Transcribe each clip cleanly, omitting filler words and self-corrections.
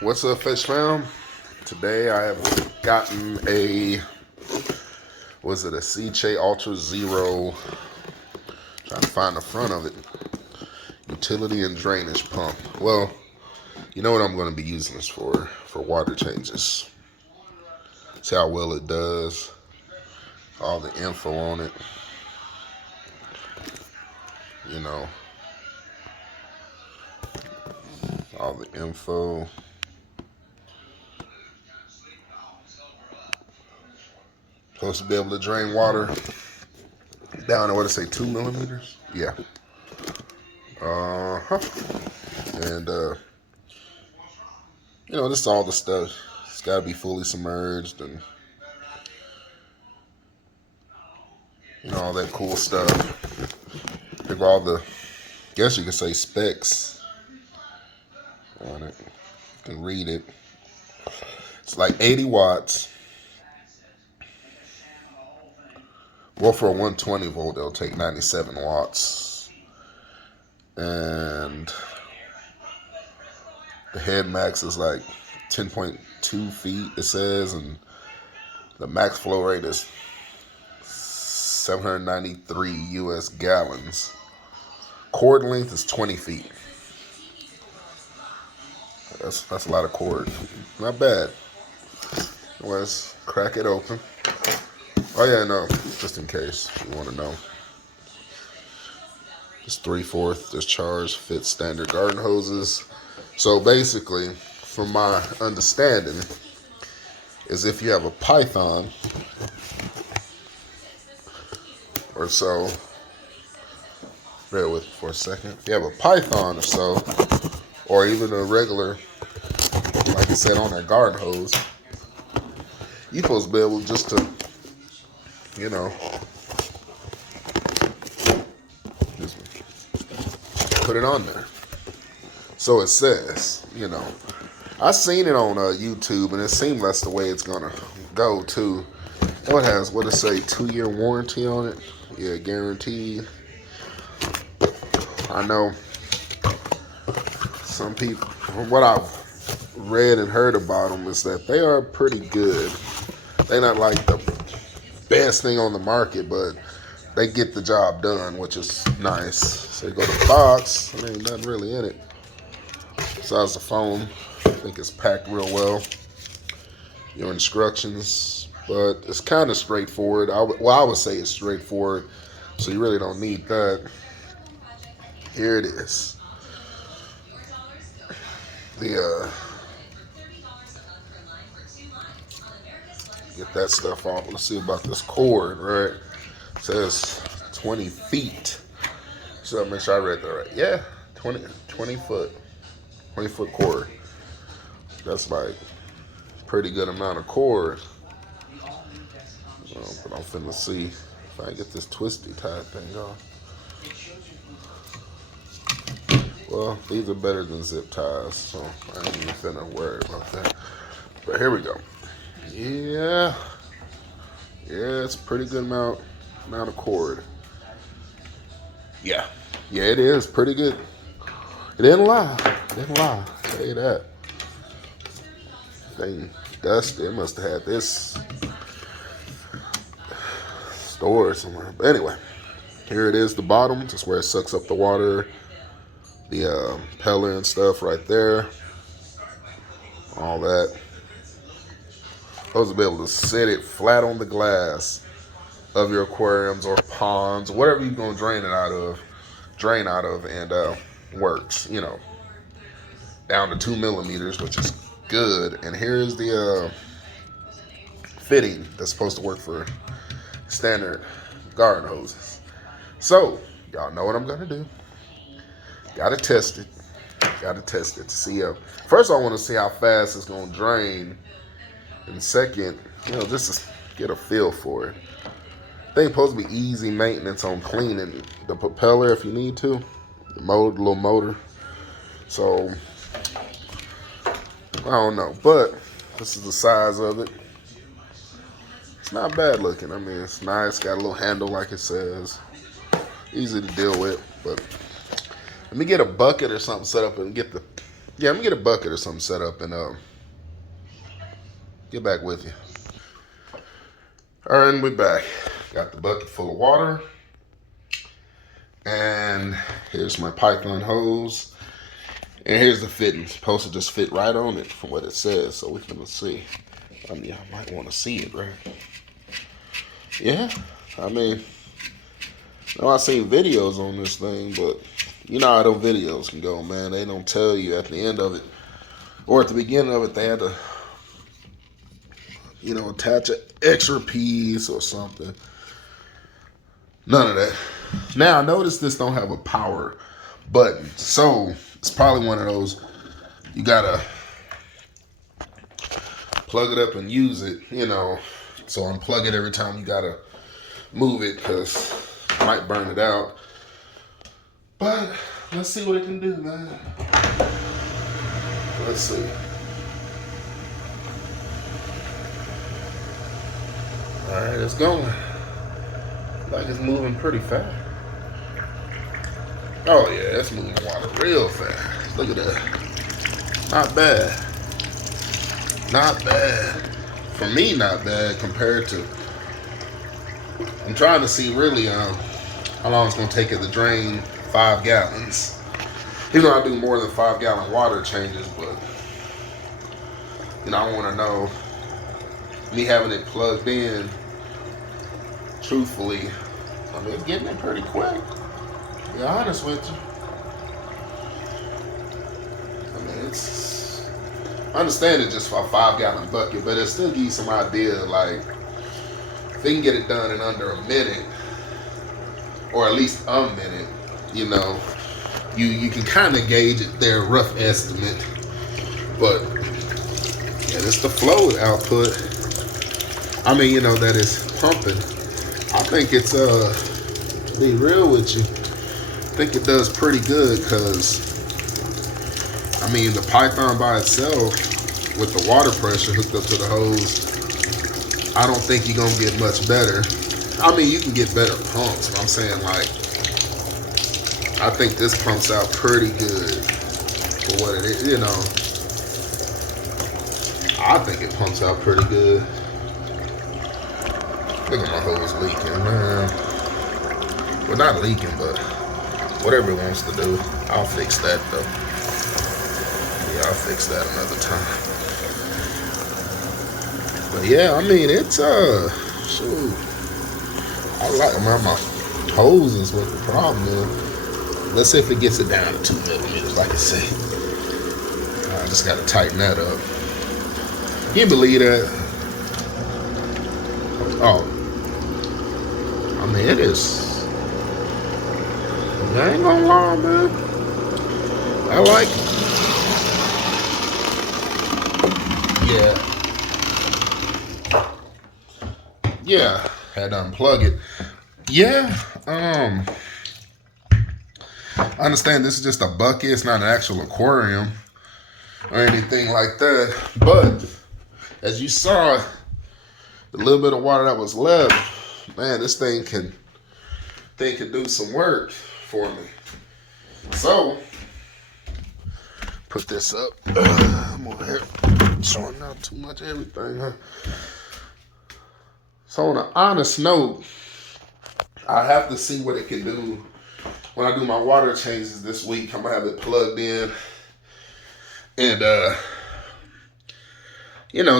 What's up, Fish Fam? Today I have gotten a, was it a sicce Ultra Zero? Trying to find the front of it. Utility and drainage pump. Well, you know what I'm going to be using this for water changes. See how well it does. All the info on it. You know, all the info. Supposed to be able to drain water down to, what did I say, 2 millimeters? Yeah. And, you know, this is all the stuff. It's got to be fully submerged and, you know, all that cool stuff. Pick all the, guess you could say, specs on it. You can read it. It's like 80 watts. Well, for a 120 volt, it'll take 97 watts. And the head max is like 10.2 feet, it says. And the max flow rate is 793 US gallons. Cord length is 20 feet. That's a lot of cord. Not bad. Let's crack it open. Oh yeah, no, just in case you want to know. This 3/4 discharge fits standard garden hoses. So basically, from my understanding, is if you have a python or so, bear with me for a second. If you have a python or so, or even a regular, like I said, on that garden hose, you're supposed to be able just to, you know, just put it on there. So it says, you know, I seen it on YouTube, and it seemed that's the way it's gonna go too. It has, what it say, 2-year warranty on it. Yeah, guaranteed. I know some people, from what I've read and heard about them, is that they are pretty good. They're not like the best thing on the market, but they get the job done, which is nice. So you go to the box, there ain't nothing really in it besides the phone. I think it's packed real well. Your instructions, but it's kind of straightforward. I would say it's straightforward, so you really don't need that. Here it is. Get that stuff off. Let's see about this cord, right? It says 20 feet. So make sure I read that right. Yeah, 20 foot. 20 foot cord. That's like a pretty good amount of cord. But I'm finna see if I can get this twisty tie thing off. Well, these are better than zip ties, so I ain't even finna worry about that. But here we go. Yeah, it's a pretty good amount of cord. Yeah, it is pretty good. It didn't lie. I'll tell you that. Thing dusty. It must have had this stored somewhere. But anyway, here it is. The bottom, just where it sucks up the water. The peller and stuff right there. All that. Supposed to be able to sit it flat on the glass of your aquariums or ponds, whatever you're gonna drain out of, and works. You know, down to 2 millimeters, which is good. And here's the fitting that's supposed to work for standard garden hoses. So y'all know what I'm gonna do. Gotta test it to see. First, I want to see how fast it's gonna drain. And second, you know, just to get a feel for it. I think it's supposed to be easy maintenance on cleaning the propeller if you need to. The motor, little motor. So, I don't know. But, this is the size of it. It's not bad looking. I mean, it's nice. Got a little handle like it says. Easy to deal with. But, let me get a bucket or something set up and get the yeah, I'm gonna get a bucket or something set up and get back with you. All right, and we're back. Got the bucket full of water. And here's my Python hose. And here's the fitting. It's supposed to just fit right on it from what it says. So we're gonna see. I mean, I might want to see it, right? Yeah, I mean, I've seen videos on this thing, but you know how those videos can go, man. They don't tell you at the end of it or at the beginning of it they had to, attach an extra piece or something. None of that. Now, I notice this don't have a power button, so it's probably one of those you gotta plug it up and use it, so unplug it every time you gotta move it because it might burn it out. But let's see what it can do, man. Let's see. All right, it's going. Like it's moving pretty fast. Oh yeah, it's moving the water real fast. Look at that. Not bad. Not bad. For me, not bad compared to. I'm trying to see really how long it's gonna take it to drain 5 gallons. Even though I do more than 5-gallon water changes, but I want to know. Me having it plugged in, truthfully, I mean, it's getting it pretty quick. To be honest with you. I mean, I understand it's just for a 5-gallon bucket, but it still gives you some idea, like, if they can get it done in under a minute, or at least a minute, you can kind of gauge it, their rough estimate. But, yeah, it's the flow output. I mean, that is pumping. I think it's, to be real with you, I think it does pretty good because, I mean, the Python by itself, with the water pressure hooked up to the hose, I don't think you're going to get much better. I mean, you can get better pumps, but I'm saying, like, I think this pumps out pretty good for what it is, I think it pumps out pretty good. Look at my hose leaking, man. Well, not leaking, but whatever it wants to do. I'll fix that, though. Yeah, I'll fix that another time. But yeah, I mean, it's, shoot. I like my hose is what the problem is. Let's see if it gets it down to 2 millimeters, like I said. I just got to tighten that up. Can you believe that? Oh. I mean, it is. I ain't gonna lie, man. I like it. Yeah. Had to unplug it. Yeah. I understand this is just a bucket. It's not an actual aquarium or anything like that. But as you saw, the little bit of water that was left, man, this thing can do some work for me. So, put this up. I'm over here showing out too much everything, huh? So on an honest note, I have to see what it can do when I do my water changes this week. I'm gonna have it plugged in and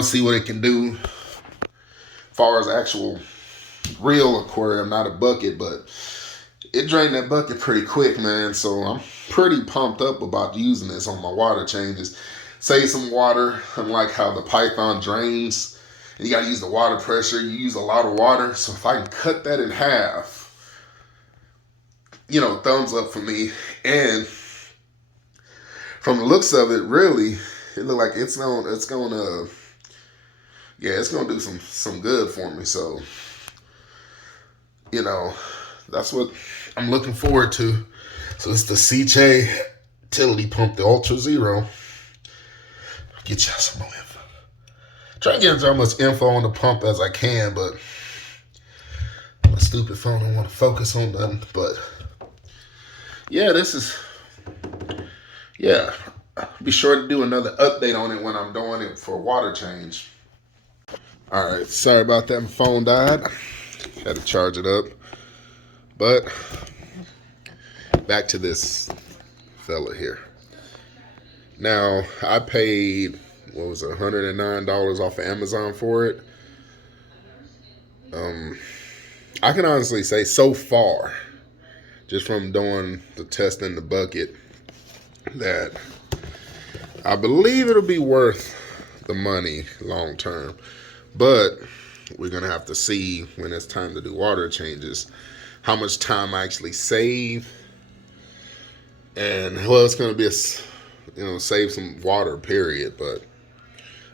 see what it can do as far as actual real aquarium, not a bucket, but it drained that bucket pretty quick, man. So I'm pretty pumped up about using this on my water changes. Save some water, unlike how the Python drains. And you gotta use the water pressure. You use a lot of water. So if I can cut that in half, thumbs up for me. And from the looks of it, really, it look like it's gonna do some good for me. So, that's what I'm looking forward to. So it's the sicce utility pump, the Ultra Zero. I'll get y'all some more info. Try to get as much info on the pump as I can, but my stupid phone don't want to focus on nothing. But yeah, be sure to do another update on it when I'm doing it for water change. All right, sorry about that. My phone died. Had to charge it up. But back to this fella here. Now, I paid, what was it, $109 off of Amazon for it. I can honestly say so far, just from doing the test in the bucket, that I believe it'll be worth the money long term. But we're going to have to see when it's time to do water changes, how much time I actually save. And, well, it's going to be save some water, period. But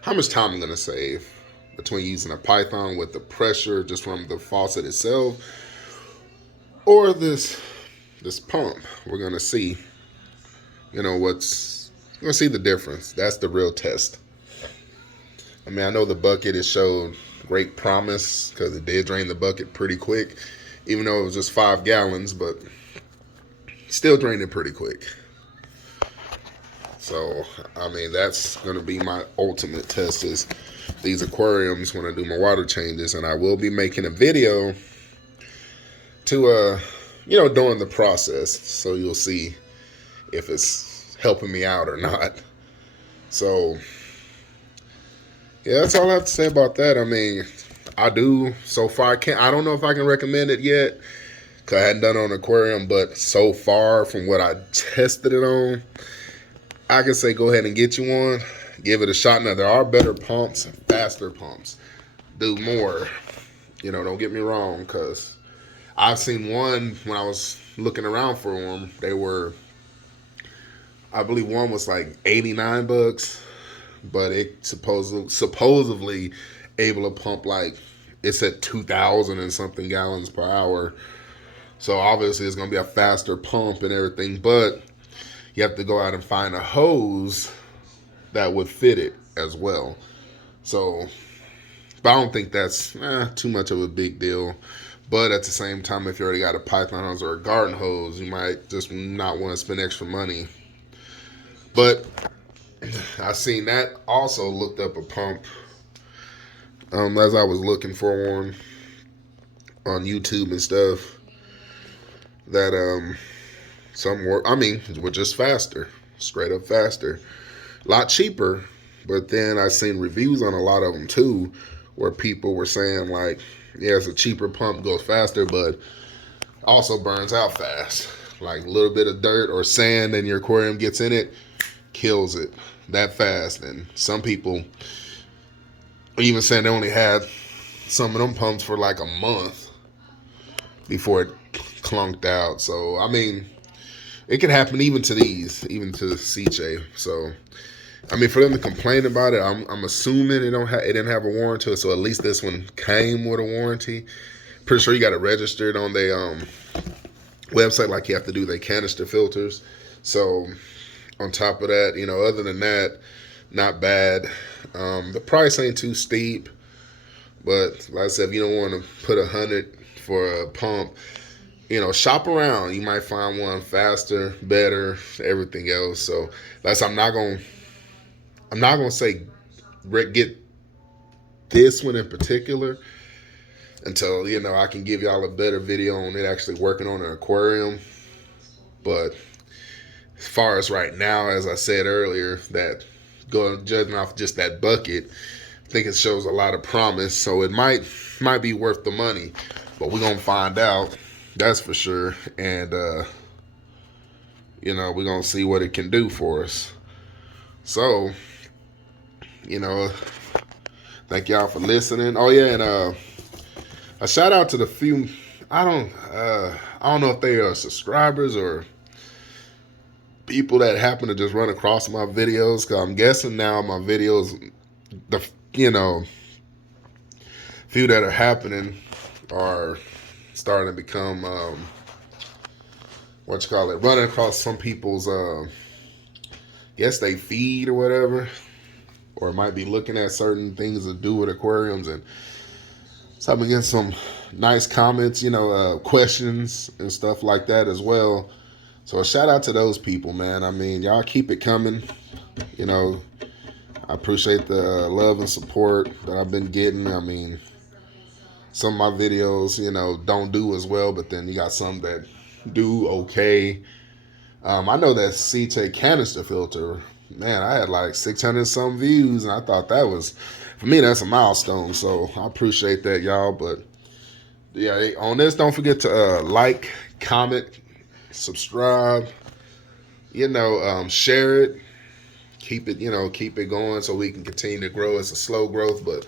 how much time I'm going to save between using a Python with the pressure just from the faucet itself or this pump. We're going to see, we're going to see the difference. That's the real test. I mean, I know the bucket, it showed great promise because it did drain the bucket pretty quick, even though it was just 5 gallons, but still drained it pretty quick. So, I mean, that's going to be my ultimate test is these aquariums when I do my water changes. And I will be making a video to, during the process. So you'll see if it's helping me out or not. So, yeah, that's all I have to say about that. I mean, I do so far. I don't know if I can recommend it yet because I hadn't done it on an aquarium. But so far from what I tested it on, I can say go ahead and get you one. Give it a shot. Now, there are better pumps, faster pumps. Do more. Don't get me wrong, because I've seen one when I was looking around for them. They were, I believe one was like $89, but it supposedly able to pump like, it's at 2,000 and something gallons per hour. So obviously it's going to be a faster pump and everything, but you have to go out and find a hose that would fit it as well. So, but I don't think that's too much of a big deal. But at the same time, if you already got a Python hose or a garden hose, you might just not want to spend extra money. But I seen that. Also looked up a pump as I was looking for one on YouTube and stuff. That some were just faster, straight up faster. A lot cheaper, but then I seen reviews on a lot of them too, where people were saying like, yeah, it's a cheaper pump, goes faster, but also burns out fast. Like a little bit of dirt or sand in your aquarium gets in it, kills it that fast. And some people even saying they only had some of them pumps for like a month before it clunked out. So, I mean, it can happen even to these, even to the sicce. So, I mean, for them to complain about it, I'm assuming it didn't have a warranty, so at least this one came with a warranty. Pretty sure you got it registered on their website, like you have to do their canister filters. So, on top of that, other than that, not bad. The price ain't too steep, but like I said, if you don't want to put $100 for a pump, shop around. You might find one faster, better, everything else. So that's I'm not gonna say get this one in particular until I can give y'all a better video on it actually working on an aquarium. But as far as right now, as I said earlier, that judging off just that bucket, I think it shows a lot of promise. So it might be worth the money, but we're gonna find out. That's for sure. And we're gonna see what it can do for us. So, thank y'all for listening. Oh yeah, and a shout out to the few. I don't know if they are subscribers or people that happen to just run across my videos. Cause I'm guessing now my videos, the few that are happening are starting to become running across some people's guess they feed or whatever, or might be looking at certain things to do with aquariums, and so I'm getting some nice comments, questions and stuff like that as well. So a shout out to those people, man. I mean, y'all keep it coming. You know, I appreciate the love and support that I've been getting. I mean, some of my videos, don't do as well, but then you got some that do okay. I know that sicce canister filter, man, I had like 600 some views, and I thought that was, for me, that's a milestone. So I appreciate that, y'all. But yeah, on this, don't forget to like, comment, subscribe, share it. Keep it, keep it going so we can continue to grow. It's a slow growth, but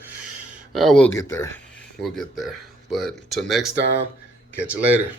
we'll get there. We'll get there. But till next time, catch you later.